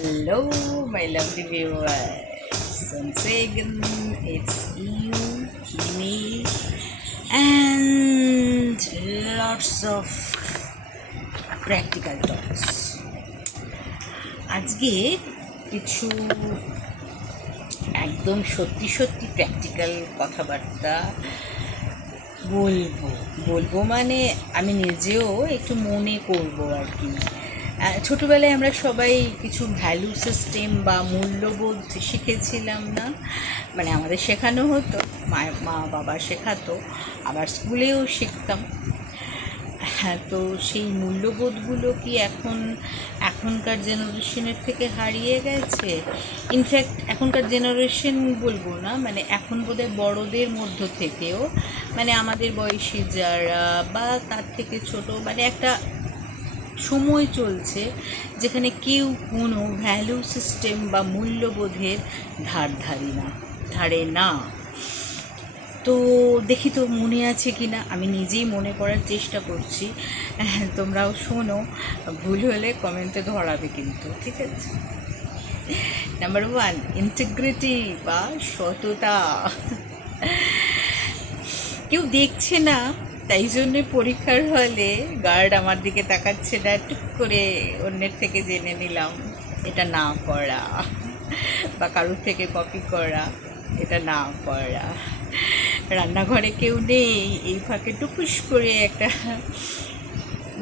Hello, my lovely viewers. Once again, it's you, me, and lots of practical talks. আজকে কিছু একদম সত্যি সত্যি প্র্যাকটিক্যাল কথাবার্তা বলবো মানে আমি নিজেও একটু মনে করবো আর কি। ছোটোবেলায় আমরা সবাই কিছু ভ্যালু সিস্টেম বা মূল্যবোধ শিখেছিলাম না, মানে আমাদের শেখানো হতো, মা বাবা শেখাতো, আবার স্কুলেও শিখতাম। হ্যাঁ, তো সেই মূল্যবোধগুলো কি এখনকার জেনারেশনের থেকে হারিয়ে গেছে? ইনফ্যাক্ট এখনকার জেনারেশন বলবো না, মানে এখন বোধহয় বড়দের মধ্য থেকেও, মানে আমাদের বয়সী যারা বা তার থেকে ছোট, মানে একটা সময় চলছে যেখানে কেউ কোনো ভ্যালু সিস্টেম বা মূল্যবোধের ধারে না। তো দেখি তো মনে আছে কি না, আমি নিজেই মনে করার চেষ্টা করছি, তোমরাও শোনো, ভুল হলে কমেন্টে ধরাবে কিন্তু, ঠিক আছে? নাম্বার 1, ইন্টিগ্রিটি বা সততা। কেউ দেখছে না, তাই জন্যে পরীক্ষার হলে গার্ড আমার দিকে তাকাচ্ছে না, টুক করে অন্যের থেকে জেনে নিলাম, এটা না করা, বা কারোর থেকে কপি করা, এটা না করা। রান্নাঘরে কেউ নেই, এই ফাঁকে টুকুস করে একটা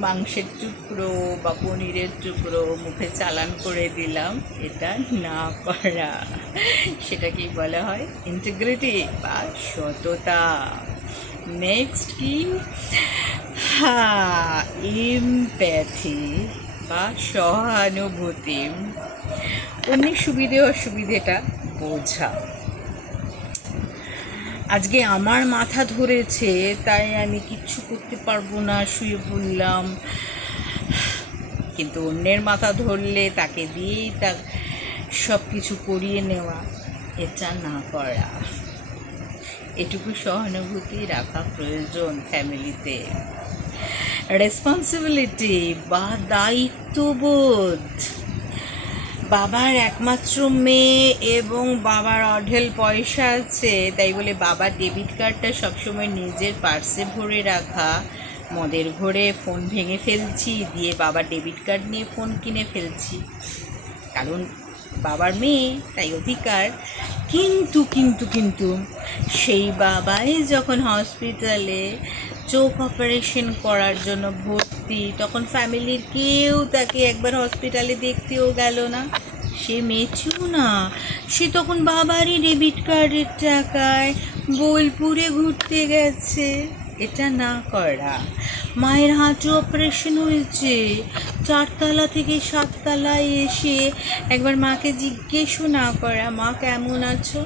মাংসের টুকরো বা পনিরের টুকরো মুখে চালান করে দিলাম, এটা না করা। সেটাকেই বলা হয় ইন্টিগ্রিটি বা সততা। নেক্সট কি? এমপ্যাথি বা সহানুভূতি, অন্যের সুবিধে অসুবিধেটা বোঝা। আজকে আমার মাথা ধরেছে, তাই আমি কিচ্ছু করতে পারবো না, শুয়ে পড়লাম, কিন্তু অন্যের মাথা ধরলে তাকে দিয়েই তার সব কিছু করিয়ে নেওয়া, এটা না করা। এটুকু সহানুভূতি রাখা প্রয়োজন ফ্যামিলিতে। রেসপন্সিবিলিটি বা দায়িত্ববোধ। বাবার একমাত্র মেয়ে এবং বাবার অঢেল পয়সা আছে, তাই বলে বাবার ডেবিট কার্ডটা সবসময় নিজের পার্সে ভরে রাখা, মদের ঘরে ফোন ভেঙে ফেলছি, দিয়ে বাবার ডেবিট কার্ড নিয়ে ফোন কিনে ফেলছি, কারণ বাবার মেয়ে তাই অধিকার। কিন্তু কিন্তু কিন্তু সেই বাবাই যখন হসপিটালে চোখ অপারেশন করার জন্য ভর্তি, তখন ফ্যামিলির কেউ তাকে একবার হসপিটালে দেখতেও গেল না, সে মেচেও না, সে তখন বাবারই ডেবিট কার্ডের টাকায় বোলপুরে ঘুরতে গেছে। এটা না করা। মায়ের হাঁটু অপারেশন হয়েছে, 4 তলা থেকে 7 তলায় এসে একবার মাকে জিজ্ঞেসও না করা, মা কেমন আছো,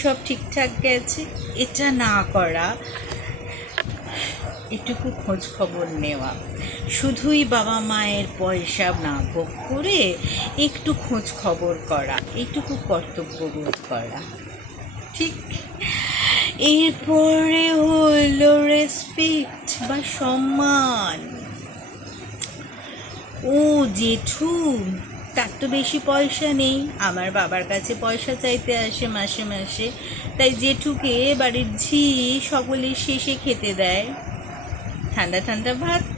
সব ঠিকঠাক গেছে, এটা না করা। এটুকু খোঁজ খবর নেওয়া, শুধুই বাবা মায়ের পয়সা না ভোগ করে একটু খোঁজ খবর করা, এইটুকু কর্তব্যবোধ করা, ঠিক। এরপরে হলো রেসপেক্ট বা সম্মান। ও জেঠু, তার তো বেশি পয়সা নেই, আমার বাবার কাছে পয়সা চাইতে আসে মাসে মাসে, তাই জেঠুকে বাড়ির ঝি সকলের শেষে খেতে দেয় ঠান্ডা ঠান্ডা ভাত।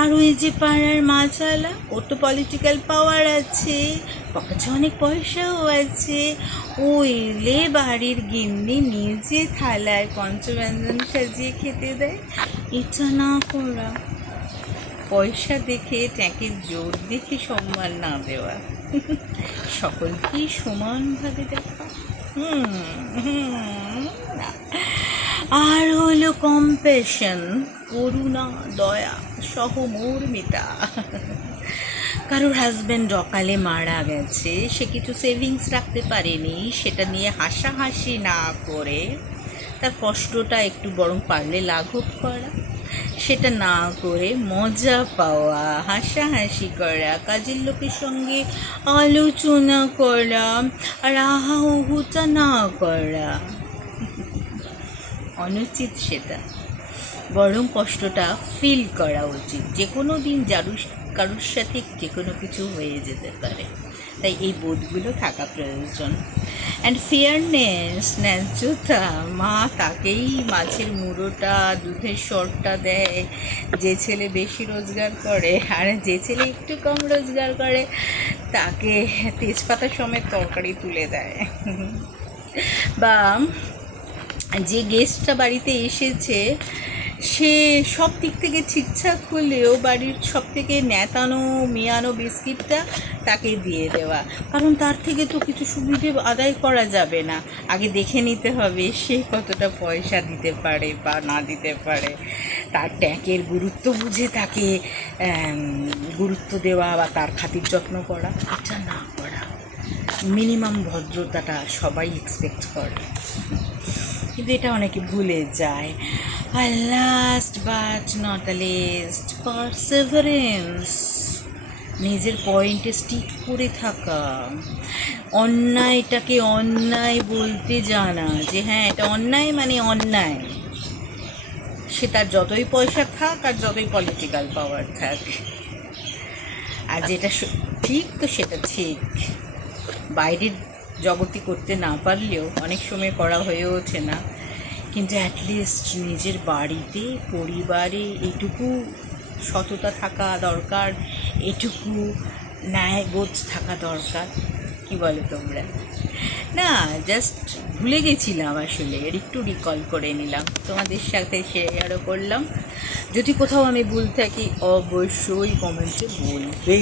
আর ওই যে পাড়ার মাছালা, ওর তো পলিটিক্যাল পাওয়ার আছে, পকেটে অনেক পয়সাও আছে, ও এলে বাড়ির গিন্নি নিজে থালায় পঞ্চব্যঞ্জন সাজিয়ে খেতে দেয়, এটা না করা। পয়সা দেখে, ট্যাঁকের জোর দেখে সম্মান না দেওয়া, সকলকেই সমানভাবে দেখা। আর হলো কম্প্যাশন, করুণা, দয়া, সহমর্মিতা। কারোর হাজব্যান্ড অকালে মারা গেছে, সে কিছু সেভিংস রাখতে পারেনি, সেটা নিয়ে হাসাহাসি না করে তার কষ্টটা একটু বরং পারলে লাঘব করা, সেটা না করে মজা পাওয়া, হাসাহাসি করা, কাজের লোকের সঙ্গে আলোচনা করা, আর আহা-উহুটা না করা অনুচিত, সেটা বরং কষ্টটা ফিল করা উচিত। যে কোনো দিন কারোর সাথে যে কোনো কিছু হয়ে যেতে পারে, তাই এই বোধগুলো থাকা প্রয়োজন। অ্যান্ড ফেয়ারনেস, ন্যায্যতা, মা তাকেই মাছের মুড়োটা, দুধের সরটা দেয় যে ছেলে বেশি রোজগার করে, আর যে ছেলে একটু কম রোজগার করে তাকে তেজপাতা সমেত তরকারি তুলে দেয়। বা যে গেস্টটা বাড়িতে এসেছে সে সব দিক থেকে ঠিকঠাক হলেও বাড়ির সব থেকে ন্যাতানো মেয়ানো বিস্কিটটা তাকে দিয়ে দেওয়া, কারণ তার থেকে তো কিছু সুবিধে আদায় করা যাবে না, আগে দেখে নিতে হবে সে কতটা পয়সা দিতে পারে বা না দিতে পারে, তার ট্যাঁকের গুরুত্ব বুঝে তাকে গুরুত্ব দেওয়া বা তার খাতির যত্ন করা, এটা না করা। মিনিমাম ভদ্রতাটা সবাই এক্সপেক্ট করে, কিন্তু এটা অনেকে ভুলে যায়। আর last but not the least, perseverance, নিজের পয়েন্টে স্টিক করে থাকা, অন্যায়টাকে অন্যায় বলতে জানা, যে হ্যাঁ এটা অন্যায় মানে অন্যায়, সে তার যতই পয়সা থাক আর যতই পলিটিক্যাল পাওয়ার থাক, আর যেটা ঠিক তো সেটা ঠিক। বাইরের জগতে করতে না পারলেও অনেক সময় করা হয়ে ওঠে না, কিন্তু অ্যাটলিস্ট নিজের বাড়িতে পরিবারে এটুকু সততা থাকা দরকার, এটুকু ন্যায়বোধ থাকা দরকার। কি বলো তোমরা? না, জাস্ট ভুলে গেছিলাম, আসলে একটু রিকল করে নিলাম, তোমাদের সাথে শেয়ারও করলাম। যদি কোথাও আমি ভুল থাকি অবশ্যই কমেন্টে বলবে।